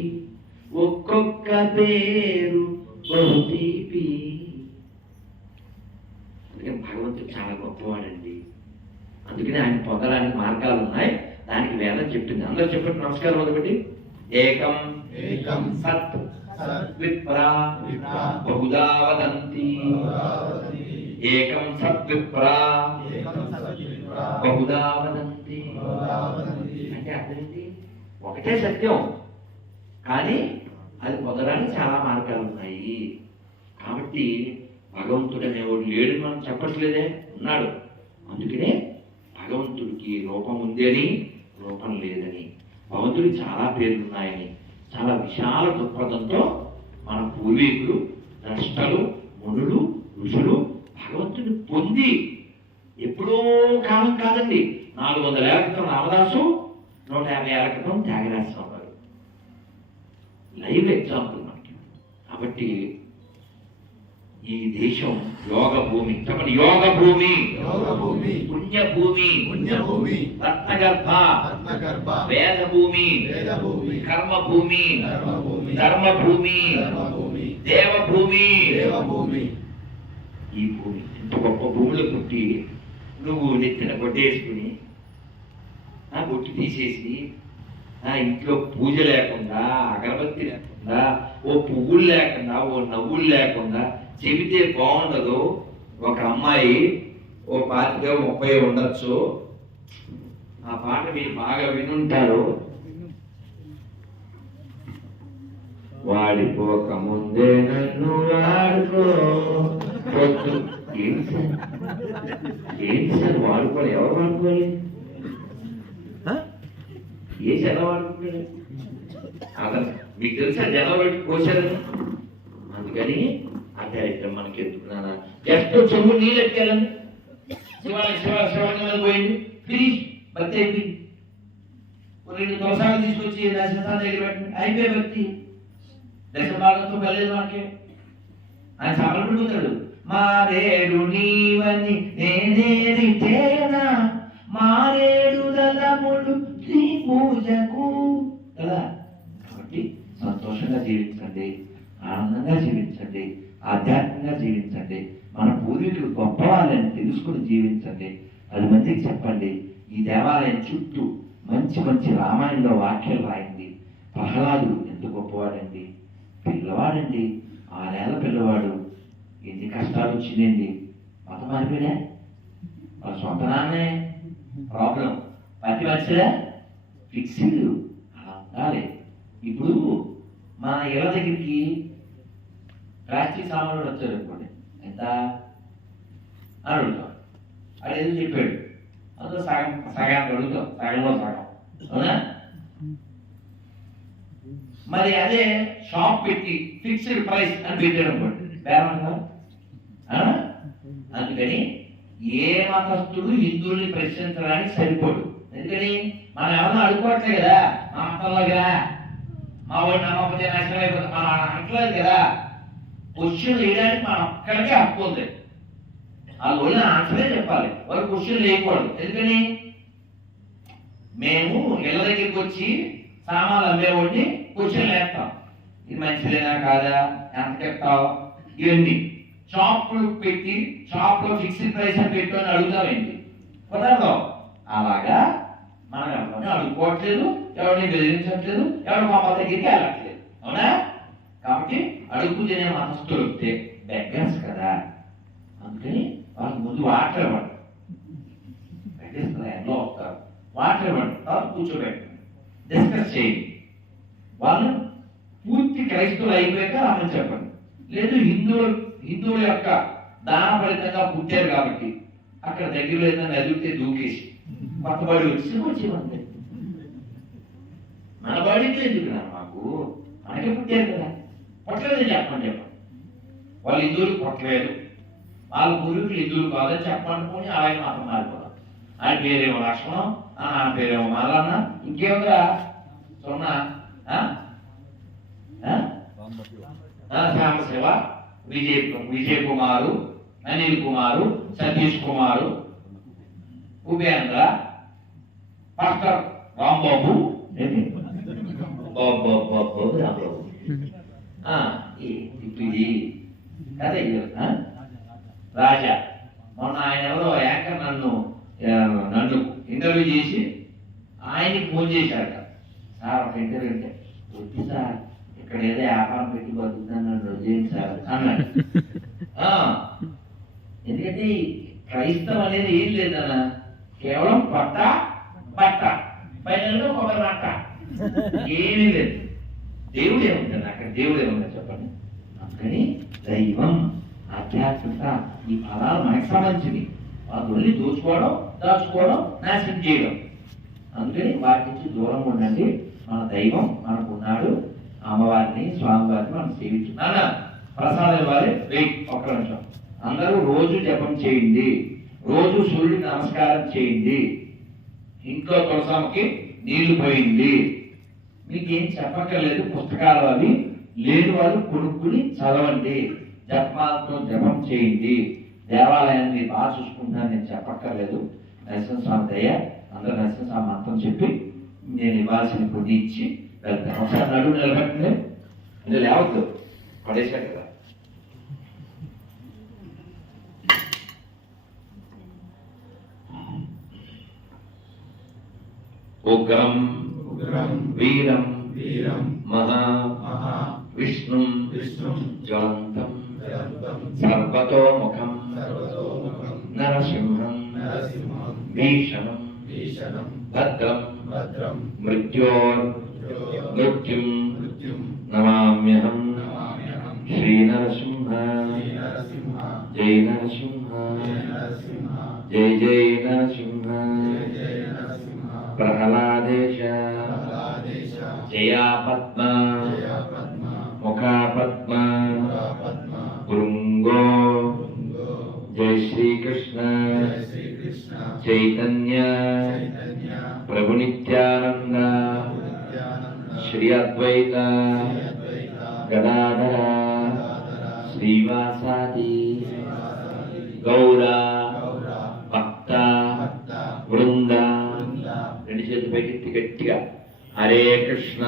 ఒక్కొక్క పేరు బహుతీపి. అందుకని భగవంతుడు చాలా గొప్పవాడండి. అందుకని ఆయన పొందడానికి మార్గాలు ఉన్నాయి. దానికి వేదం చెప్పింది. అందరూ చెప్పండి నమస్కారం. ఒకటి ఏకం ఏకం సత్ సత్ విప్రా విప్రా బహుదా వదంతి. భగవతి ఏకం సత్ విప్రా ఏకం సత్ విప్రా బహుదా వదంతి. భగవతి అంటే అర్థం ఏంటి? ఒకటే సత్యం, కానీ అది పొందడానికి చాలా మార్గాలు ఉన్నాయి. కాబట్టి భగవంతుడు అనేవాడు లేడు మనం చెప్పట్లేదే, ఉన్నాడు. అందుకనే భగవంతుడికి రూపం ఉందని, రూపం లేదని, భగవంతుడికి చాలా పేర్లు ఉన్నాయని, చాలా విశాల దృక్పథంతో మన పూర్వీకులు, ద్రష్టలు, మునులు, ఋషులు భగవంతుడిని పొంది ఎప్పుడో కాలం కాదండి, 400 ఏళ్ల క్రితం రామదాసు, 150 ఏళ్ల క్రితం త్యాగరాజస్వామి గారు. లైవ్ ఎగ్జాంపుల్ మనకి. కాబట్టి ఈ దేశం యోగ భూమి. చెప్పండి, యోగ భూమి, యోగ భూమి పుణ్య భూమి, పుణ్య భూమి రత్నగర్భ, రత్నగర్భ వేద భూమి, వేద భూమి కర్మ భూమి, కర్మ భూమి ధర్మ భూమి, ధర్మ భూమి దేవ భూమి. దేవ భూమి ఈ భూమి ఇంత గొప్ప భూమిలో పుట్టి నువ్వు నెత్తిన కొట్టేసుకుని ఆ బొట్టు తీసేసి ఆ ఇంట్లో పూజ లేకుండా, అగరబత్తి లేకుండా, ఓ పువ్వులు లేకుండా, ఓ నవ్వులు లేకుండా చెబితే బాగుండదు. ఒక అమ్మాయి ఓ 25-30 ఉండొచ్చు. ఆ పాట మీరు బాగా వినుంటారు. వాడిపోక ముందే నన్ను వాడుకో. ఏంటి సార్ వాడుకోవాలి? ఎవరు వాడుకోవాలి? ఏ జనం వాడుకుంటాడు? అతను మీకు తెలుసా జనం పెట్టి కోసారని. అందుకని అంటే అయితే మనకి ఎందుకున్నానా జస్ట్ చెంబు నీళ్ళు ఎక్కాలని శివాలయం పోయింది, ప్లీజ్ భక్తి అయిపోయింది. 2 దోసాలు తీసుకొచ్చి దర్శనం దగ్గర పెట్టండి, అయిపోయే భక్తి. దర్శన భాగంతో వెళ్ళలేదు మనకి. ఆయన సమర్పడిపోతాడు. మారేడు నీవని నేనేది చేనా, మారేడు దళములు నీ పూజకు కదా. కాబట్టి సంతోషంగా జీవించండి, ఆనందంగా జీవించండి, ఆధ్యాత్మికంగా జీవించండి. మన పూర్వీకులు గొప్ప వాళ్ళని తెలుసుకుని జీవించండి. 10 మందికి చెప్పండి. ఈ దేవాలయం చుట్టూ మంచి మంచి రామాయణంలో వాక్యాలు రాయండి. ప్రహ్లాదుడు ఎంత గొప్పవాడండి, పిల్లవాడండి, 6 ఏళ్ల పిల్లవాడు. ఎన్ని కష్టాలు వచ్చిందండి. మతం మారిపోయా, వాళ్ళ సొంత నాన్నే ప్రాబ్లం, ప్రతి మనిషిదా ఫిక్స్డ్. అలా ఉండాలి. ఇప్పుడు మన ఇళ్ళ దగ్గరికి ప్లాస్టిక్ సామాన్లు వచ్చారు అనుకోండి, ఎంత అని అడుగుతాం. అది ఎందుకు చెప్పాడు? అందులో సగానికి అడుగుతాం, సగంలో సగం, అవునా? మరి అదే షాప్ పెట్టి ఫిక్స్డ్ ప్రైస్ అని పెట్టాడు అనుకోండి, బేరమంటారా? అందుకని ఏ మతస్థుడు హిందువుల్ని ప్రశ్నించడానికి సరిపోడు. ఎందుకని మనం ఎవరన్నా అడుక్కోవట్లే కదా, మా మతంలో కదా, మా వాడు నమ్మకపోతే నాశనం అయిపోతుంది మనం అంటలేదు కదా. క్వశ్చన్ వేయడానికి మన ఒక్కడికే హక్కు ఉంది. ఆ రోజున ఆన్సరే చెప్పాలి, వారు క్వశ్చన్ వేయకూడదు. ఎందుకని మేము ఇళ్ళ దగ్గరికి వచ్చి సామాన్లు అమ్మేవాడిని క్వశ్చన్ వేస్తాం. ఇది మంచిదేనా కాదా, ఎంత చెప్తావు, ఇవన్నీ. షాపులు పెట్టి షాప్లో ఫిక్స్డ్ ప్రైస్ అని పెట్టి అని అడుగుతామేంటి? కుదరదు. అలాగా మనం ఎవరిని అడుక్కోవట్లేదు, ఎవరిని బెదిరించట్లేదు, ఎవరి మా దగ్గరికి వెళ్ళట్లేదు, అవునా? కాబట్టి అడుగు తినే మనస్తులు వస్తే బెగ్గర్స్ కదా, అందుకని వాళ్ళకి ముందు వాటర్ ఇవ్వండి. మాట్లాడమండి, కూర్చోబెట్టండి, డిస్కస్ చేయండి. వాళ్ళు పూర్తి క్రైస్తవులు అయిపోయాక ఆమె చెప్పండి. లేదు హిందువుల యొక్క దాన ఫలితంగా పుట్టారు కాబట్టి అక్కడ దగ్గర లేదని అడిగితే దూకేసి కొత్త బడి వచ్చి మన బడికి ఎందుకు రా మాకు, మనకే పుట్టారు కదా, పుట్టలేదని చెప్పండి. వాళ్ళు హిందువులు పుట్టలేదు, వాళ్ళ పూర్వీకులు హిందువులు కాదని చెప్పనుకొని ఆయన మాత్రం మారిపోతాం. ఆయన పేరేమో లక్ష్మణం, నా పేరేమో మల్లన్న, ఇంకేముందా సున్నా శ్యామశివ, విజయ్ కుమారు, అనిల్ కుమారు, సతీష్ కుమారు, ఉపేంద్ర, పాస్టర్ రాంబాబు, రాంబాబు ఇది అదే రాజా. మొన్న ఆయన ఎవరో యాంకర్ నన్ను ఇంటర్వ్యూ చేసి ఆయనకి ఫోన్ చేశాక, సార్ ఒక ఇంటర్వ్యూ అంటే వద్దు సార్, ఇక్కడ ఏదో వ్యాపారం పెట్టి బతుకుతాను రోజేంటి సార్ అన్నాడు. ఎందుకంటే క్రైస్తవం అనేది ఏం లేదన్న, కేవలం బట్ట ఫైనల్గా ఒక మాట, ఏమీ లేదు. దేవుడు ఏముంటుంది అక్కడ, దేవుడు ఏముంటుంది చెప్పండి. అందుకని దైవం, ఆధ్యాత్మికత, ఈ పదాలు మనకు సంబంధించింది. వాళ్ళని దోచుకోవడం, దాచుకోవడం, నాశనం చేయడం. అందుకని వాటి నుంచి దూరంగా ఉండండి. మన దైవం మనకు ఉన్నాడు, అమ్మవారిని స్వామివారిని మనం సేవించున్నాను. ప్రసాదం ఇవ్వాలి. వెయిట్ ఒక్క నిమిషం. అందరూ రోజు జపం చేయండి, రోజు సూర్యుడికి నమస్కారం చేయండి, ఇంట్లో తులసమ్మకి నీళ్లు పోయింది. మీకేం చెప్పక్కర్లేదు, పుస్తకాలు అవి లేని వాళ్ళు కొనుక్కుని చదవండి, జపమాలతో జపం చేయండి. దేవాలయాన్ని బాగా చూసుకుంటున్నాను నేను చెప్పక్కర్లేదు. నరసింహస్వామి దయ, అందరూ నరసింహస్వామి మంత్రం చెప్పి నేను ఇవ్వాల్సిన కొన్ని ఇచ్చి వెళ్తాను. ఒకసారి నడువు నిలబెట్టండి, అంటే లేవద్దు, పడేసా కదా. ఉగ్రం వీరం మహా విష్ణుం జ్వలంతం సర్వతోముఖం నరసింహం భీషణం భద్రం మృత్యుం నమామ్యహం. శ్రీనరసింహ జై నరసింహ, జై జై నరసింహ. ప్రహ్లాదేశ జయా పద్మ, ముఖా పద్మ, భృంగో. జై శ్రీకృష్ణ చైతన్య ప్రభు నిత్యానంద శ్రీ అద్వైత గదాధర శ్రీవాసాది గౌర భక్త వృంద. రెండు చేతులు పైకి గట్టిగా హరే కృష్ణ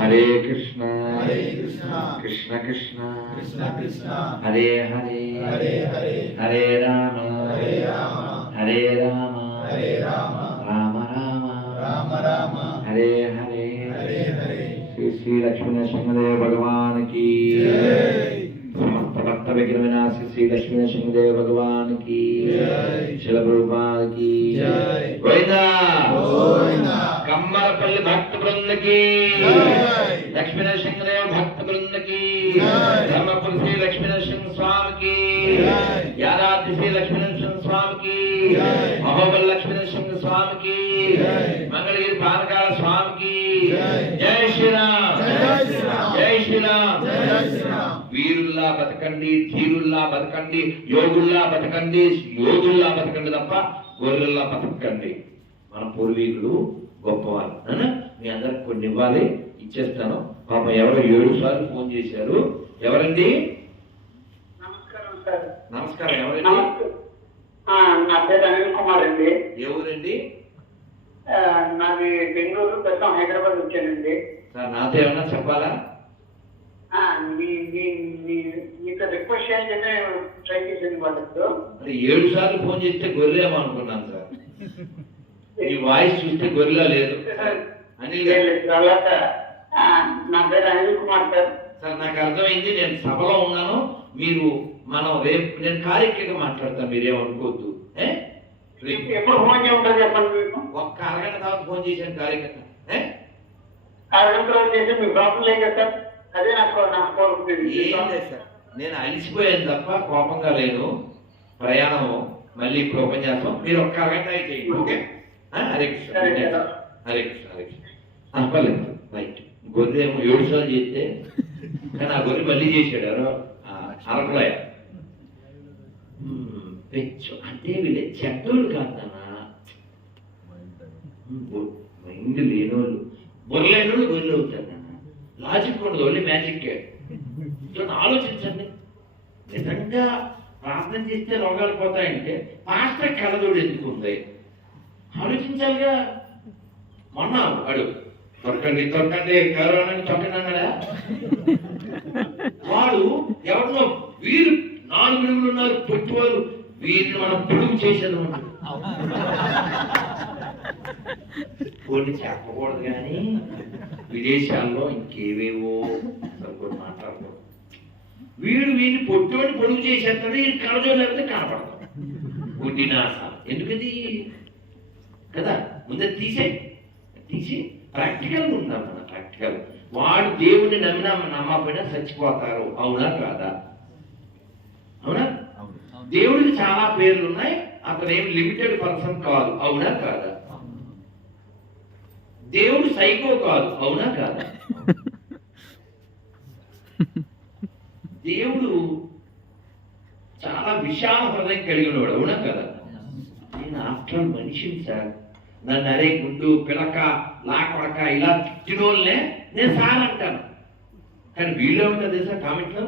హరే కృష్ణ కృష్ణ కృష్ణ హరే హరే హరే రామ హరే రామ రామ రామ హరే హరే. శ్రీ శ్రీ లక్ష్మీ నరసింహదేవ భగవాన్ కి, సమస్త భక్త విగ్రహ వినాశి శ్రీ లక్ష్మీ నరసింహదేవ భగవాన్ కి, శిల ప్రభుపాద కి. కమ్మరపల్లి భక్త బృంద కి, లక్ష్మీ నరసింహదేవ భక్త బృంద కి, ధర్మపురి శ్రీ లక్ష్మీ నరసింహ స్వామికి, యాదాద్రి శ్రీ లక్ష్మీ నరసింహ స్వామికి, మహోబల్ లక్ష్మీ నరసింహ స్వామికి, మంగళగిరి పానకాల స్వామికి. జై శ్రీరామ్, జై శ్రీరామ్. వీరుల్లా బతకండి, ధీరుల్లా బతకండి, యోగుల్లా బతకండి, యోధుల్లా బతకండి తప్ప గొర్రెల్లా బతకండి. మన పూర్వీకులు గొప్పవాళ్ళు. మీ అందరికి కొన్ని ఇవ్వాలి, ఇచ్చేస్తాను. పాప ఎవరో 7 సార్లు ఫోన్ చేశారు. ఎవరండి? నమస్కారం సార్. నమస్కారం. ఎవరండి? నా పేరు అనిల్ కుమార్ అండి. ఏ ఊరండి? నాది బెంగళూరు, ప్రస్తుతం హైదరాబాద్ వచ్చానండి. సార్ నాతో ఏమన్నా చెప్పాలా? మీతో రిక్వెస్ట్ చేయాలంటే ట్రై చేసింది వాళ్ళతో. 7 సార్లు ఫోన్ చేస్తే గొర్రెమో అనుకున్నాను సార్. ఈ వాయిస్ చూస్తే గొర్రెలా లేదు. అనిల్ గారు, నా పేరు అనిల్ కుమార్ సార్. సార్ నాకు అర్థమైంది, నేను సభలో ఉన్నాను. మీరు మనం రేపు నేను కార్యక్రమంగా మాట్లాడతాను, మీరేమనుకోవద్దు. ఎప్పుడు ఫోన్ చేయమంటారు చెప్పండి మీకు? ఒక్క అరగంట తర్వాత ఫోన్ చేశాను కార్యకర్త. అరగంట రోజు చేసి మీ ప్రాబ్లం లేదు కదా సార్? అదే నాకు నా కోరుకుంటుంది. ఏం లేదు సార్, నేను అలిసిపోయాను తప్ప కోపంగా లేదు. ప్రయాణం మళ్ళీ ఇప్పుడు ఓపెన్ చేస్తాం, మీరు ఒక్క అరగంట అయితే చేయండి. ఓకే, హరే కృష్ణ, హరే కృష్ణ, హరే కృష్ణ. పర్లేదు, రైట్. గొర్రె ఏమో 7 సార్లు చేస్తే కానీ ఆ గొర్రె మళ్ళీ చేశాడు అరకులాయ. అంటే వీళ్ళే చెడ్డోళ్ళు కాదన్నా, మైండ్ లేనోళ్ళు. బొర్రలేనోళ్ళు గొర్రెలు అవుతారు నాన్న. లాజిక్ ఉండదు, ఓన్లీ మ్యాజిక్. ఆలోచించండి, నిజంగా ప్రార్థన చేస్తే రోగాలు పోతాయంటే పాస్టర్ కలదోడు ఎందుకు ఉంది? ఆలోచించాలిగా. మొన్న వాడు తొక్కండి తొక్కండి కరోనా తొక్కండి అన్నాడా? వాడు ఎవరినో వీరు 4 నిమిషాలు ఉన్నారు పొట్టువారు, వీరిని మనం పొడుగు చేసేది కొన్ని చెప్పకూడదు. కానీ విదేశాల్లో ఇంకేవేవో అసలు మాట్లాడకూడదు. వీడిని పొట్టుని పొడుగు చేసేస్తాడు, ఈ కలజోడు లేకపోతే కనపడతాం. గుడ్డినాస ఎందుకది కదా, ముందే తీసి ప్రాక్టికల్గా ఉందాం. మన ప్రాక్టికల్ వాడు దేవుని నమ్మినా నమ్మకపోయినా చచ్చిపోతారు. అవునా కాదా? అవునా? దేవుడికి చాలా పేర్లు ఉన్నాయి, అతను ఏం లిమిటెడ్ పర్సన్ కాదు. అవునా కాదా? దేవుడు సైకో కాదు. అవునా కాదా? దేవుడు చాలా విశాల హృదయం కలిగినవాడు. అవునా కదా? నేను ఆఫ్టర్ మనిషిని సార్, నన్ను అరే గుండు పిలక లాకొడక ఇలా తిట్టినోళ్ళనే నేను సార్ అంటాను. కానీ వీళ్ళు ఉంటుంది తెలుసా కామెంట్లో,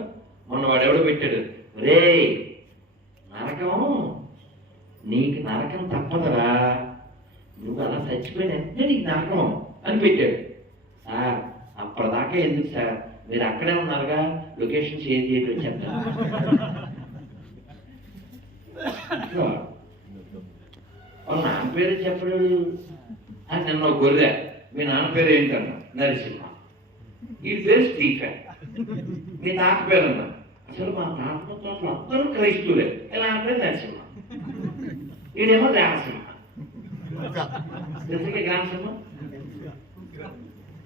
మొన్న వాడు ఎవడో పెట్టాడు, రే నరకం నీకు నరకం తప్పదురా, నువ్వు అలా చచ్చిపోయిన వెంటనే నీకు నరకం అని పెట్టాడు. సార్ అప్పటిదాకా ఎందుకు సార్, మీరు అక్కడే ఉన్నారుగా, లొకేషన్ షేర్ చేయడం చెప్తాను. వాళ్ళ నాన్న పేరు చెప్పడు. నిన్న ఒక గొర్రె, మీ నాన్న పేరు ఏంటన్నా? నరసింహ. ఈ పేరు స్టీఫెన్. మీ తాత పేరు అన్నా? అసలు మా తాత అందరూ క్రైస్తువులే. ఇలా అంటే నరసింహ. వీడేమో రామసింహ. గ్రామసింహ